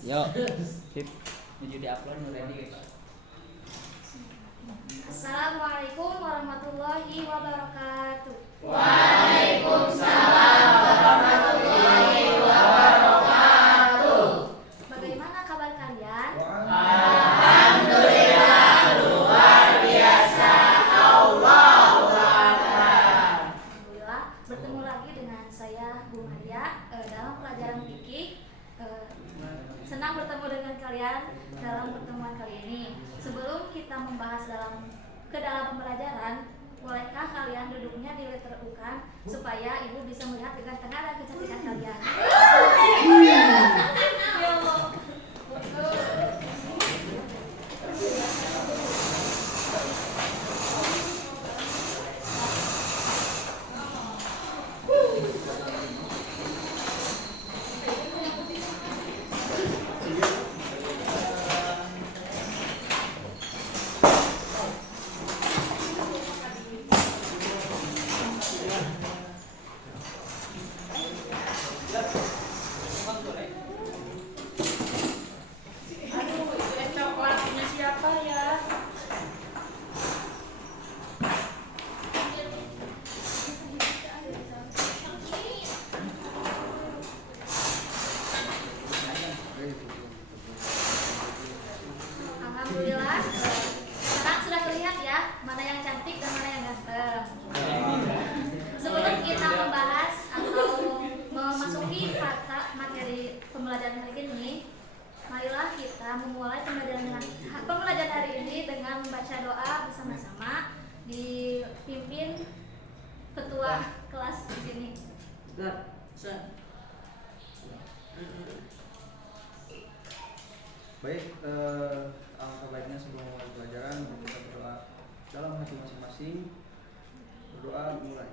Yo. Sip. Menuju di-upload ready guys. Assalamualaikum warahmatullahi wabarakatuh. Waalaikumsalam warahmatullahi wabarakatuh. Bagaimana kabar kalian? Alhamdulillah luar biasa. Allahu Akbar. Alhamdulillah bertemu lagi dengan saya Bu Maria dalam pelajaran fikih. Senang bertemu dengan kalian dalam pertemuan kali ini. Sebelum kita membahas dalam pembelajaran, bolehkah kalian duduknya dileterukan supaya ibu bisa melihat kegantengan dan kecantikan kalian? Coklatnya siapa ya? Alhamdulillah, sekarang sudah terlihat ya mana yang cantik dan mana yang ganteng. Sebelum kita membahas atau memasuki materi pembelajaran hari ini, marilah kita memulai pembelajaran hari ini dengan membaca doa bersama-sama dipimpin ketua kelas di sini. Baik, alangkah baiknya sebelum mulai pelajaran kita berdoa dalam hati masing-masing. Berdoa mulai.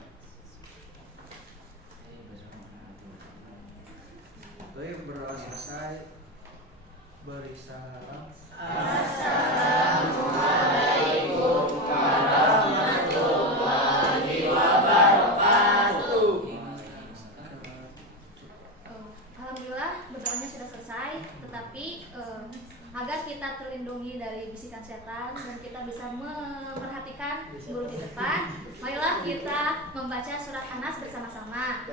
Baik, berdoa selesai. Beri salam. Assalamualaikum warahmatullahi wabarakatuh. Alhamdulillah berdoanya sudah selesai, tetapi agar kita terlindungi dari bisikan setan dan kita bisa memperhatikan guru di depan, marilah kita membaca surat An-Nas bersama-sama.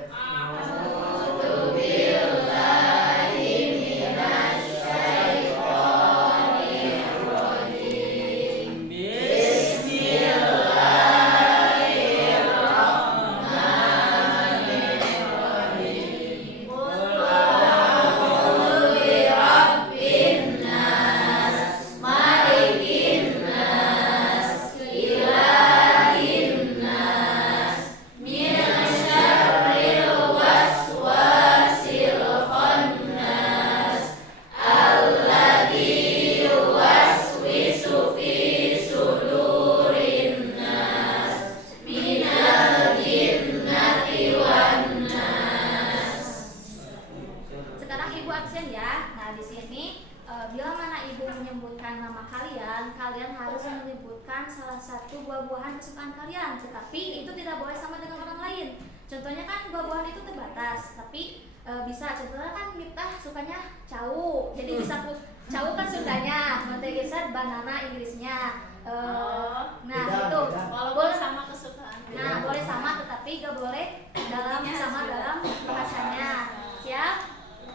Sekarang ibu absen ya. Nah di sini bila mana ibu menyebutkan nama kalian, kalian harus menyebutkan salah satu buah-buahan kesukaan kalian. Tetapi itu tidak boleh sama dengan orang lain. Contohnya kan buah-buahan itu terbatas, tapi bisa contohnya kan Miftah sukanya cau, jadi bisa cau kan Sundanya, Montegesat banana Inggrisnya. Nah itu boleh sama kesukaan. Nah boleh sama, tetapi gak boleh dalam bahasanya. Siap?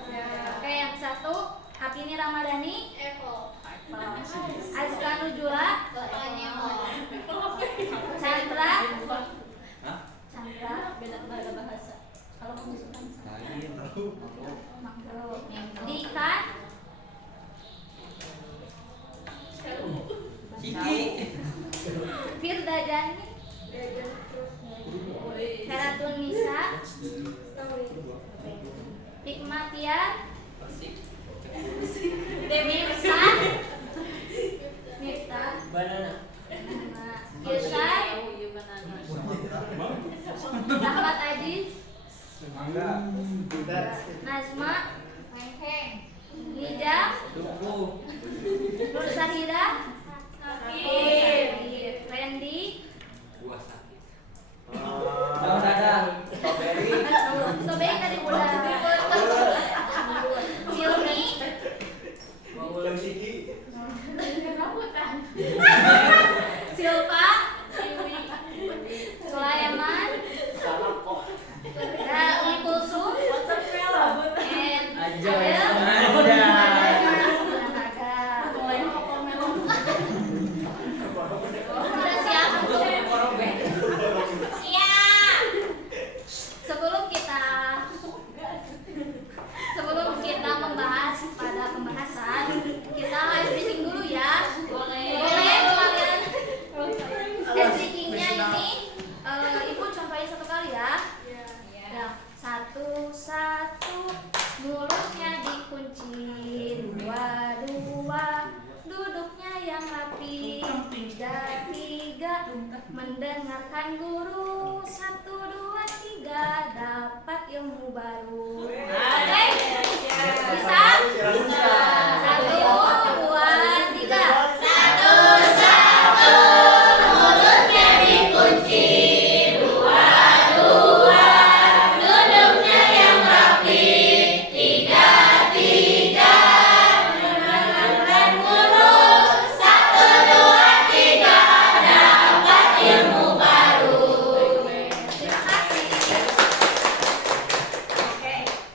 Oke, yang satu Apini Ramadhani, Azka Nujula, Chandra, Beda bahasa. Kalau kesukaan Dika, Firdajani, Heratun Nisa, Hikmatiar, Mirsa, Miftah, Irsyad, Rahmat Aziz, Nazma, Nijam, Nur Sahira, Randy, Sobek tadi udah. Hilmi, baru. Oke? Bisa? 1, 2, 3. Mulutnya dikunci. 2, duduknya yang rapi. 3, mendengarkan guru. 1, 2, 3, dapat ilmu baru. Terima kasih.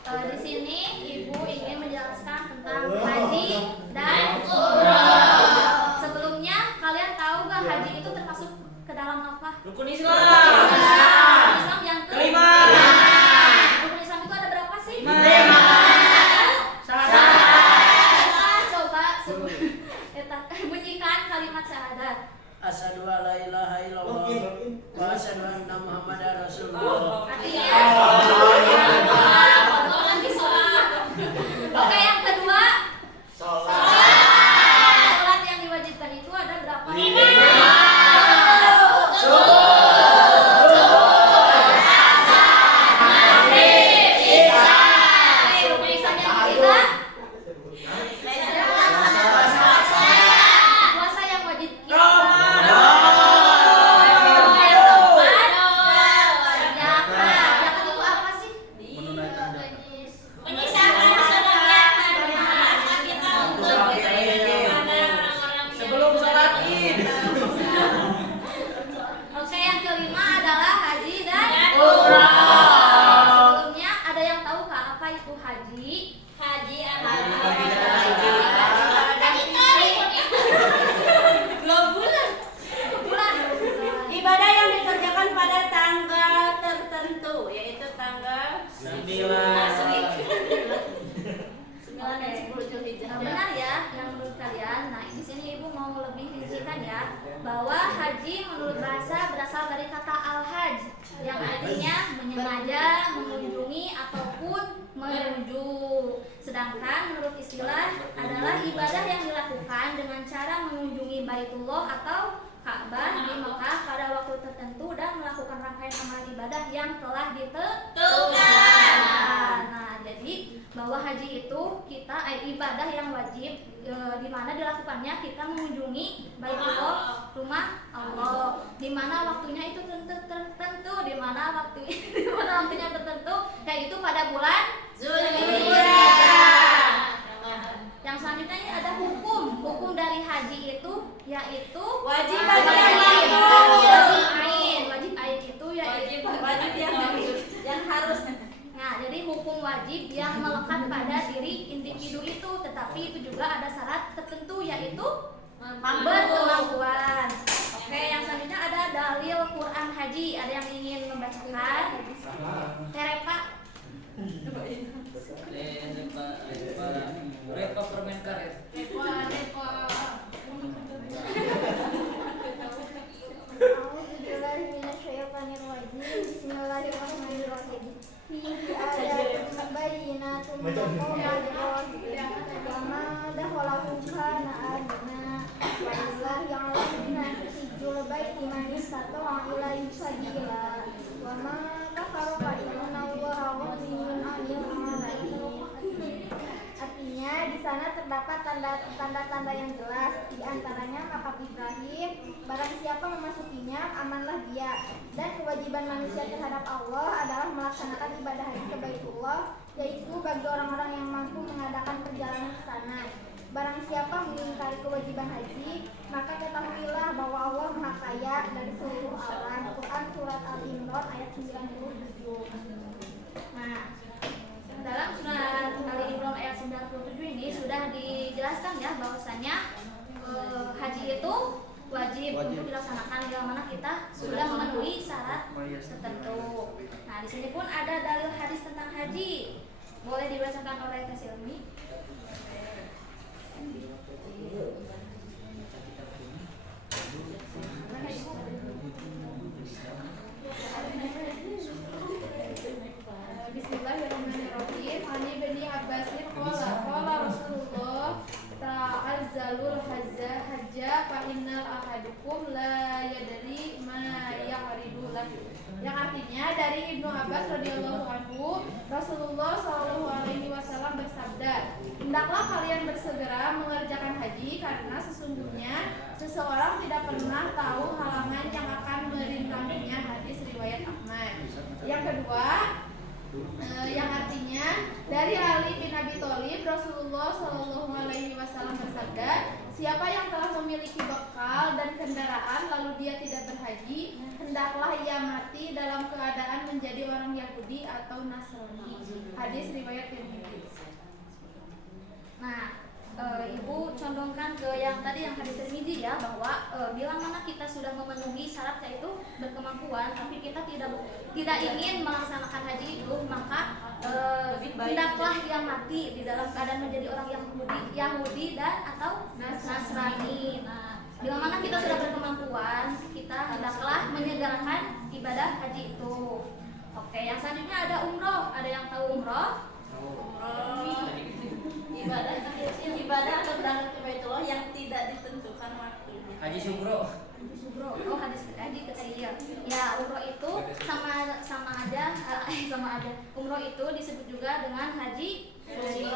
Oke, di sini Ibu ingin menjelaskan tentang haji dan umroh. Sebelumnya kalian tahu nggak haji itu termasuk ke dalam apa? Rukun Islam. Rukun Islam yang Kelima. Rukun Islam itu ada berapa sih? 5. Coba bunyikan kalimat syahadat. Asyhadu an la ilaha illallah wa asyhadu anna Muhammadar Rasulullah. Artinya Oke, yang kedua sholat yang diwajibkan itu ada berapa? 5. Rukun Islam yang ketiga puasa yang wajib kita. Zakat itu apa sih? Menunaikan zakat. Menyisakan sebagian dari harta kita untuk diberikan kepada orang-orang yang Sebelum sholat Id. Oke, yang kelima adalah haji dan Umrah. Sebelumnya ada yang tahu kah apa itu haji? haji Bulan. ibadah yang dikerjakan pada tanggal tertentu, yaitu tanggal 9 dan 10 Zulhijjah. Benar ya, yang menurut kalian. Nah, di sini Ibu mau lebih rincikan ya, bahwa haji menurut bahasa berasal dari kata al-hajj yang artinya menyengaja, mengunjungi ataupun menuju. Sedangkan menurut istilah adalah ibadah yang dilakukan dengan cara mengunjungi Baitullah atau Ka'bah di Mekah pada waktu tertentu dan melakukan rangkaian amal ibadah yang telah ditentukan. Nah, jadi bahwa haji itu kita ibadah yang wajib di mana dilakukannya kita mengunjungi Baitullah, rumah Allah, di mana waktunya itu tertentu, di mana waktunya tertentu, yaitu pada bulan Zulhijjah. Yang selanjutnya ini ada hukum dari haji itu yaitu Wajib ain itu yaitu wajib yang harus. Nah, jadi hukum wajib yang melekat pada diri individu itu, tetapi itu juga ada syarat tertentu yaitu berkemampuan. Oke, yang selanjutnya ada dalil Quran haji. Ada yang ingin membacakan? Terepa. Repa permen karet. Bismillahirrahmanirrahim. Fihi ayatun bayyinatun maqamun Ibrahim wa ma dakhalahu kana amina wa lillahi 'alan nasi hijjul baiti man istata'a ilaihi sabila wa ma kafara fa inna Allaha ghaniyyun 'anil 'alamin. Artinya di sana terdapat tanda-tanda yang jelas, di antaranya makam Ibrahim. Barang siapa memasukinya, amanlah dia. Dan kewajiban manusia terhadap Allah adalah melaksanakan ibadah haji ke Baitullah, yaitu bagi orang-orang yang mampu mengadakan perjalanan ke sana. Barang siapa mengingkari kewajiban haji, maka ketahuilah bahwa Allah Maha Kaya dari seluruh alam. Quran Surat Al-Imran ayat 97. Nah, dalam surat Al-Imran ayat 97 ini sudah dijelaskan ya bahwasanya haji itu wajib untuk dilaksanakan bila mana kita sudah memenuhi syarat tertentu. Nah, di sini pun ada dalil hadis tentang haji. Boleh dibacakan oleh Teh Silmi? Bismillahirrahmanirrahim. Ani bin Abbasin qala Rasulullah ta'azzalul hajja fa innal ahadukum la yadri ma ya'ridu lah. Yang artinya dari Ibnu Abbas radhiyallahu anhu, Rasulullah segera mengerjakan haji karena sesungguhnya seseorang tidak pernah tahu halangan yang akan merintanginya. Hadis riwayat Ahmad. Yang kedua, yang artinya dari Ali bin Abi Thalib, Rasulullah Shallallahu Alaihi Wasallam bersabda, siapa yang telah memiliki bekal dan kendaraan lalu dia tidak berhaji, hendaklah ia mati dalam keadaan menjadi orang Yahudi atau Nasrani. Hadis riwayat Tirmidzi. Nah, Ibu condongkan ke yang tadi yang hadis Tirmidzi ya, bahwa bila mana kita sudah memenuhi syarat yaitu berkemampuan tapi kita tidak ingin melaksanakan haji itu, maka hendaklah yang mati di dalam keadaan menjadi orang Yahudi dan atau Nasrani. Nah, bila mana kita sudah berkemampuan, kita hendaklah menyegarkan ibadah haji itu. Oke, yang selanjutnya ada umroh. Ada yang tahu umroh? Ibadah atau berangkat ke Baitullah yang tidak ditentukan waktunya. Haji Sugro. Oh, haji kecil. Ya, umroh itu sama aja. Umroh itu disebut juga dengan haji kecil.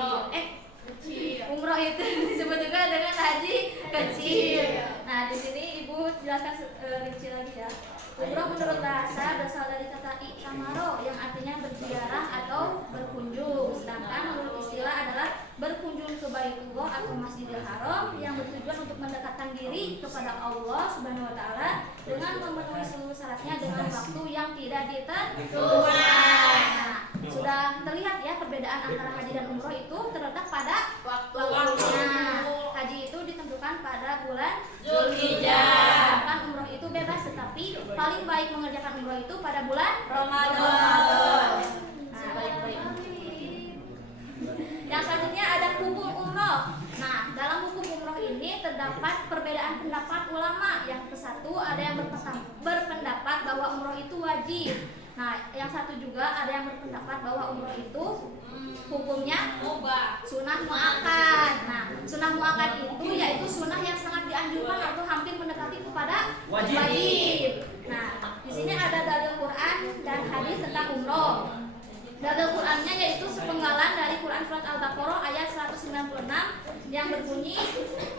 Umroh itu disebut juga dengan haji kecil. Nah, di sini Ibu jelaskan rinci lagi ya. Umroh menurut bahasa berasal dari kata i'tamaro yang artinya berziarah atau berkunjung. Sedangkan menurut istilah adalah berkunjung ke Baitullah atau Masjidil Haram yang bertujuan untuk mendekatkan diri kepada Allah Subhanahu wa taala dengan memenuhi seluruh syaratnya dengan waktu yang tidak ditentukan. Nah, sudah terlihat ya perbedaan antara haji dan umroh itu terletak pada waktunya. Haji itu ditentukan pada bulan Zulhijjah. Sedangkan umroh itu bebas, tetapi paling baik mengerjakan umroh itu pada bulan Ramadan. Nah, yang selanjutnya ada hukum umroh. Nah, dalam hukum umroh ini terdapat perbedaan pendapat ulama. Yang satu ada yang berpendapat bahwa umroh itu wajib. Nah, yang satu juga ada yang berpendapat bahwa umroh itu hukumnya sunnah muakkad. Nah, sunnah muakkad itu yaitu sunnah yang sangat dianjurkan atau hampir mendekati kepada wajib. Nah, di sini ada dalil Quran dan hadis tentang umroh. Dalil Qurannya yaitu sepenggalan dari Quran surat Al-Baqarah ayat 196 yang berbunyi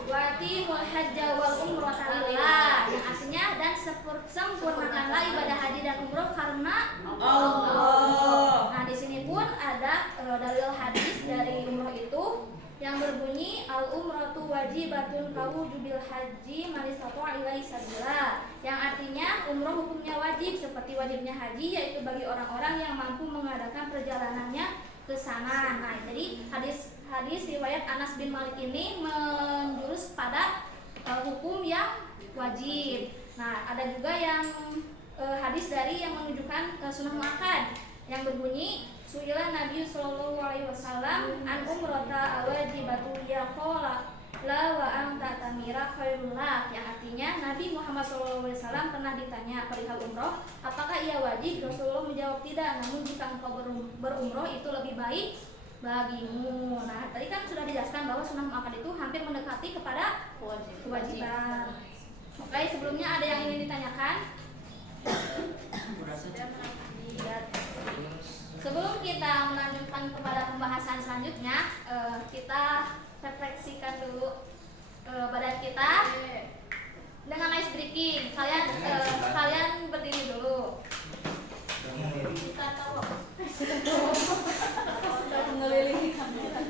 watimul hajja wal umrata lillah, yang artinya dan sempurnakanlah ibadah haji dan umroh karena Allah. Nah, di sini pun ada dalil hadis dari umroh itu yang berbunyi al umratu wajibatun kawujubil haji manisatu ilaihi sabila, yang artinya umroh hukumnya wajib seperti wajibnya haji, yaitu bagi orang-orang yang mampu mengadakan perjalanannya ke sana. Nah, jadi hadis riwayat Anas bin Malik ini menjurus pada hukum yang wajib. Nah, ada juga yang hadis dari yang menunjukkan sunnah muakkad yang berbunyi suila Nabi sallallahu alaihi wasallam an umrata awajibatu yaqala la wa anta tamira khairullah, yang artinya Nabi Muhammad sallallahu alaihi wasallam pernah ditanya perihal umroh, apakah ia wajib? Rasulullah menjawab tidak, namun jika engkau berumroh itu lebih baik bagimu. Nah, tadi kan sudah dijelaskan bahwa sunnah muakkad itu hampir mendekati kepada kewajiban. Oke, sebelumnya ada yang ingin ditanyakan? Sebelum kita melanjutkan kepada pembahasan selanjutnya, kita refleksikan dulu badan kita dengan ice breaking. Kalian berdiri dulu. Kita tahu mengelilingi kamera.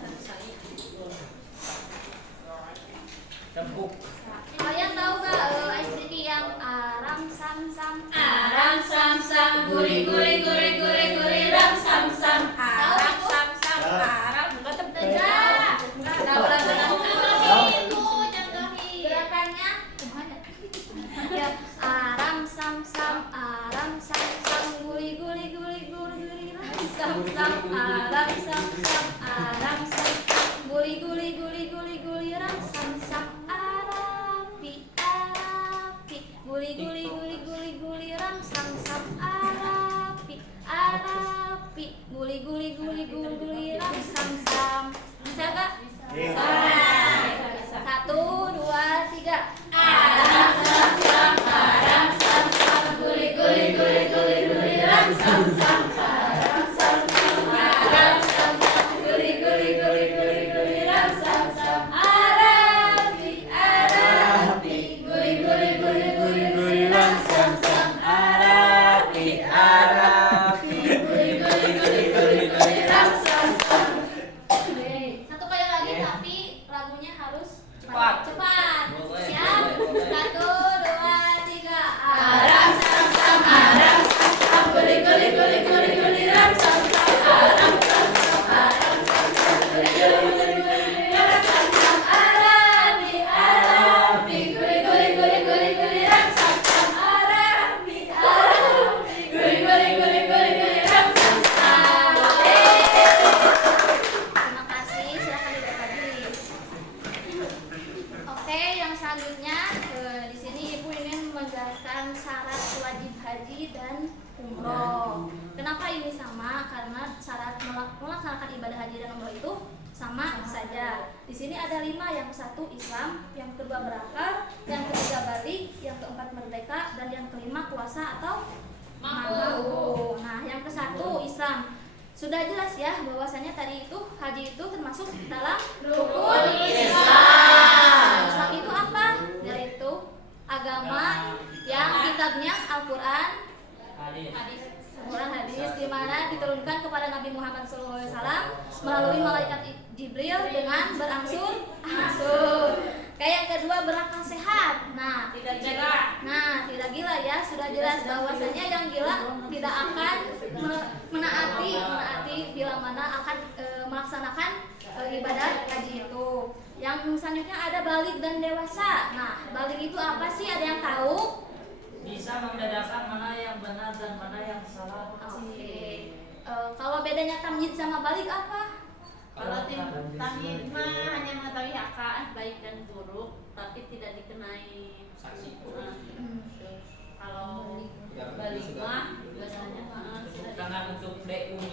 Tepuk. Kalian tahu gak ice breaking yang aram sam Sam guri guri guri guri guri ram sam aram sam aram enggak Tidak. Gerakannya ya, aram sam guli ram sam aram sam guli ram sam arapi guli ram sam arapi guli ram sam. Bisa gak? Bisa. 1, 2, 3. Aram sam guri guri guri guri guri ram sam aram sam guri guri guri guri guri ram sam selanjutnya di sini ibu ingin menjelaskan syarat wajib haji dan umroh. Kenapa ini sama? Karena syarat melaksanakan ibadah haji dan umroh itu sama saja. Di sini ada 5, yang satu Islam, yang kedua berakal, yang ketiga balik, yang keempat merdeka, dan yang kelima puasa atau mampu. Nah, yang ke satu Islam. Sudah jelas ya bahwasanya tadi itu haji itu termasuk dalam rukun Islam. Islam itu apa? Yaitu agama yang kitabnya Al-Qur'an, Al-Quran hadis di mana diturunkan kepada Nabi Muhammad SAW melalui malaikat Jibril dengan berangsur-angsur. Kayak yang kedua berakal sehat. Nah, tidak gila ya. Sudah jelas bahwasanya yang gila tidak akan menaati bila mana akan melaksanakan ibadah haji itu. Yang selanjutnya ada balik dan dewasa. Nah, balik itu apa sih? Ada yang tahu? Bisa membedakan mana yang benar dan mana yang salah. Oke. Kalau bedanya tamyiz sama balik apa? Kalau tamyiz mah hanya mengetahui akad baik dan buruk, tapi tidak dikenai sanksi. Kalau balik mah biasanya Karena untuk DUI.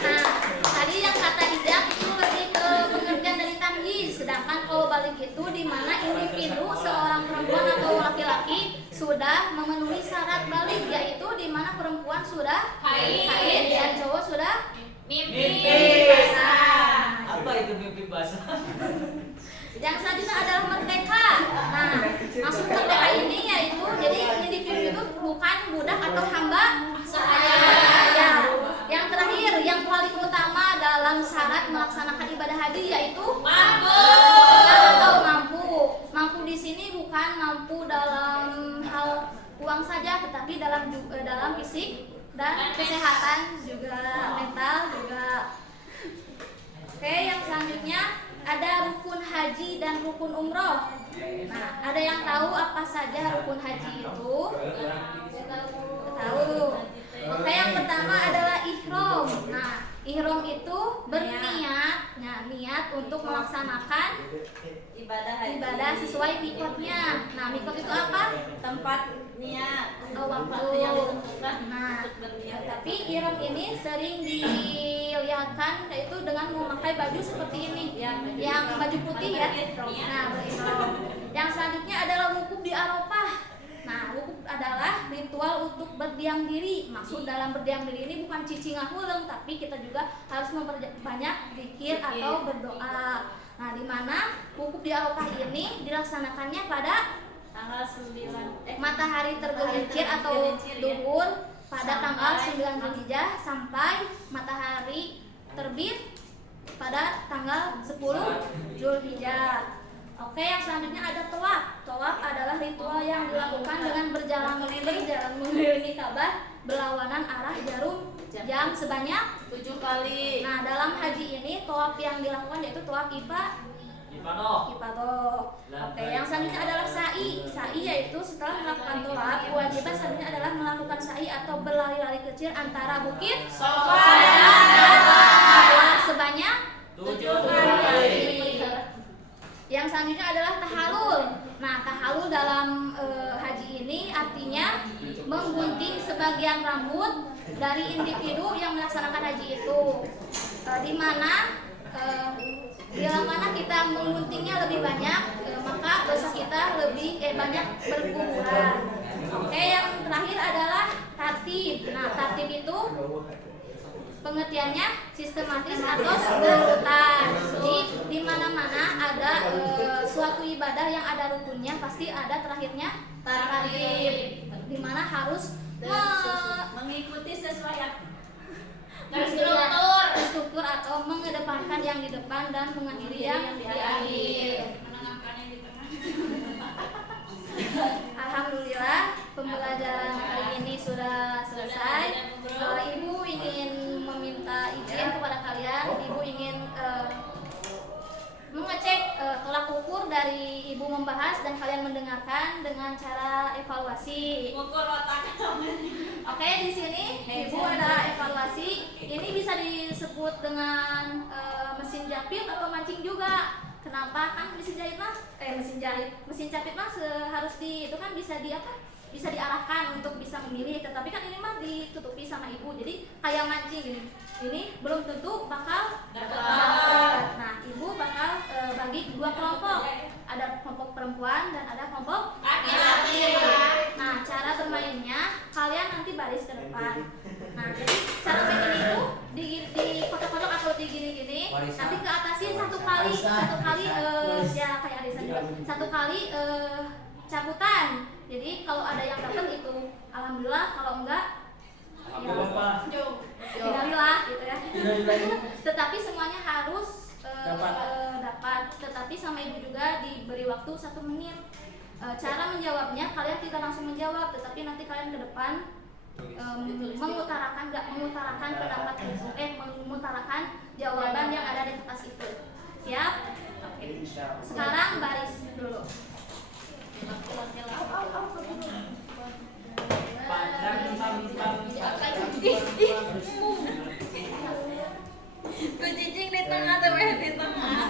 Nah, tadi yang kata Ijak itu lebih ke pengertian dari tamyiz. Sedangkan kalau balik itu di mana individu seorang perempuan atau laki-laki sudah memenuhi syarat balik, yaitu di mana perempuan sudah haid dan cowok sudah mimpi basah. Apa itu mimpi basah? Yang selanjutnya adalah merdeka. Nah, maksud merdeka ini yaitu jadi individu itu bukan budak atau hamba sahaya. Yang terakhir, yang paling utama dalam syarat melaksanakan ibadah haji yaitu mampu. Mampu di sini bukan mampu dalam hal uang saja, tetapi dalam fisik dan kesehatan juga, mental juga. Oke, yang selanjutnya ada rukun haji dan rukun umroh. Nah, ada yang tahu apa saja rukun haji itu? Tahu. Oke, yang pertama adalah ihram. Nah, ihram itu berniat, niat untuk melaksanakan ibadah sesuai mikotnya. Nah, mikot itu apa? Tempat niat. Waktu yang ditentukan untuk berniat. Tapi ihram ini sering dilihatkan yaitu dengan memakai baju seperti ini, yang baju putih ya. Nah, berihram. Yang selanjutnya adalah wukuf di Arafah. Nah, wukuf adalah ritual untuk berdiam diri. Maksud dalam berdiam diri ini bukan cicingah huleng, tapi kita juga harus memperbanyak zikir atau berdoa. Nah, di mana wukuf di Arafah ini dilaksanakannya pada tanggal 9 matahari tergelincir atau duhur pada tanggal 9 Zulhijjah sampai matahari terbit pada tanggal 10 Zulhijjah. Oke, yang selanjutnya ada tawaf. Tawaf adalah ritual yang dilakukan dengan berjalan mengelilingi Ka'bah berlawanan arah jarum jam sebanyak 7 kali. Nah, dalam haji ini tawaf yang dilakukan yaitu tawaf ifadah. Oke, yang selanjutnya adalah sa'i. Sa'i yaitu setelah melakukan tawaf, kewajiban selanjutnya adalah melakukan sa'i atau berlari-lari kecil antara bukit Safa dan Marwah sebanyak 7 kali. Yang selanjutnya adalah tahalul. Nah, tahalul dalam haji ini artinya menggunting sebagian rambut dari individu yang melaksanakan haji itu. Di mana bila mana kita mengguntingnya lebih banyak, maka dosa kita lebih banyak berguguran. Oke, yang terakhir adalah tartib. Nah, tartib itu pengertiannya sistematis atau berurutan. Jadi di mana-mana ada suatu ibadah yang ada rukunnya, pasti ada terakhirnya tartib. Di mana harus mengikuti sesuai terstruktur atau mengedepankan yang di depan dan mengakhiri yang di akhir. menengahkan yang di tengah. Alhamdulillah pembelajaran hari ini sudah selesai. Ibu ingin meminta izin kepada kalian. Ibu ingin mengecek tolak ukur dari ibu membahas dan kalian mendengarkan dengan cara evaluasi. Ukur otak. Oke, di sini ibu ada evaluasi. Ini bisa disebut dengan mesin japit atau mancing juga. Kenapa? Kan mesin capit mah harus itu kan bisa bisa diarahkan untuk bisa memilih, tetapi kan ini mah ditutupi sama ibu, jadi kayak mancing gini. Ini belum tentu bakal dapat. Nah, ibu bakal bagi 2 kelompok, ada kelompok perempuan dan ada kelompok laki-laki. Nah, cara bermainnya kalian nanti baris ke depan. Nah, jadi cara main ini tuh di kotak-kotak atau di gini-gini, nanti ke atasin satu kali ya kayak arisan juga, 1 kali cabutan. Jadi kalau ada yang dapat itu alhamdulillah, kalau enggak ya tinggallah gitu ya. Tetapi semuanya harus dapat. Tetapi sama ibu juga diberi waktu 1 menit. Cara menjawabnya kalian tidak langsung menjawab, tetapi nanti kalian ke depan mengutarakan pendapat ibu, mengutarakan jawaban yang ada di kertas itu. Siap? Oke. Sekarang baris dulu. Kucing di tengah tuh di tengah.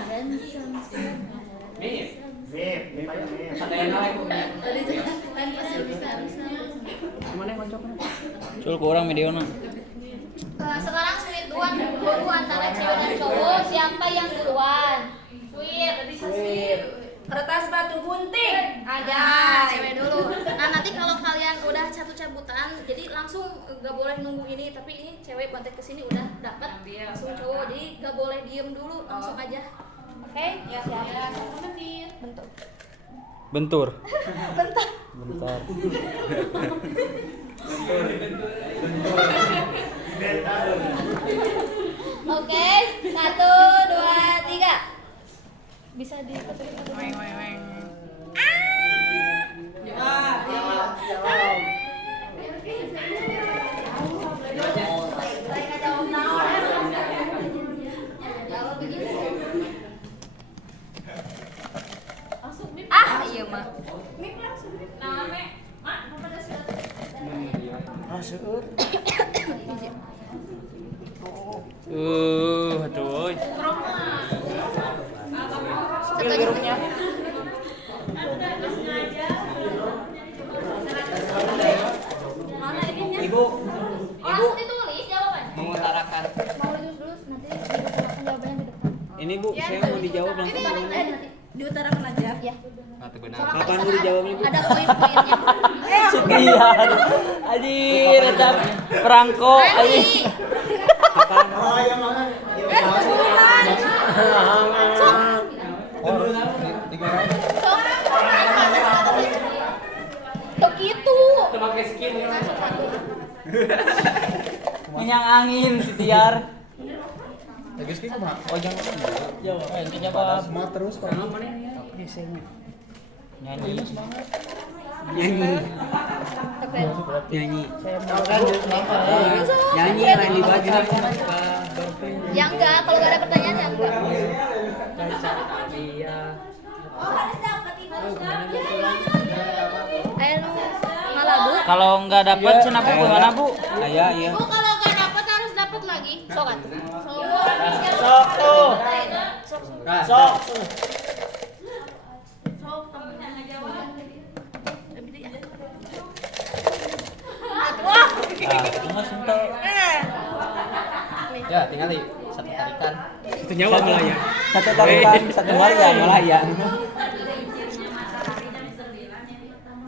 Cul kurang videonya. Sekarang sweet dulu antara cewek dan cowok, siapa yang duluan? Sweet. Kertas batu gunting. Ada cewek dulu. Nah, nanti kalau kalian udah satu cabutan, jadi langsung gak boleh nunggu ini, tapi ini cewek kontak kesini udah dapat langsung cowok, jadi gak boleh diem dulu, langsung aja. Oke? Ya, siap. 1 menit. Bentur. Bentar. Oke, 1, 2, 3. Bisa diputerin. Iya mah. Aduh. Spill jeruknya. Ibu Langsung ditulis jawabannya. mengutarakan. Mau ditulis nanti diutarakan jawabannya di depan. Ini Bu, saya mau dijawab langsung. Nanti. Diutarakan aja. Ya. Kapan Bu dijawabnya Bu? Ada poin-poinnya. Sekian. Anjir, tetap perangko anjir. Kapan? Tuh gitu. Pakai skin. Minyak angin Sitiar. Lagi skin mah. Oh jangan. Jawab. Jawab. Semua terus Pak. Nyanyi. Nyanyi. Nyanyi Randy Bajra. Ya enggak, kalau enggak ada pertanyaan ya enggak. Iya. Ayo lu ngalah Bu. Kalau nggak dapat cenah Bu gimana Bu? Iya. Bu kalau nggak dapat harus dapat lagi. Sok atuh. Sok tuh. Sok. Tunggu sebentar. Ya, tinggal satu tarikan. Itu nyawa ya. Satu tarikan, satu warian nelayan.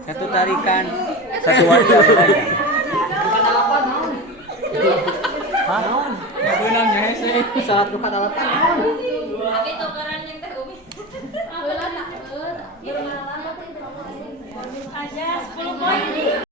Satu tarikan, satu warian nelayan. Hah? Apa namanya sih? Salat buka dalapan. Abi tukeran yang teh Umi. Heula tak heula. Aja 10 poin.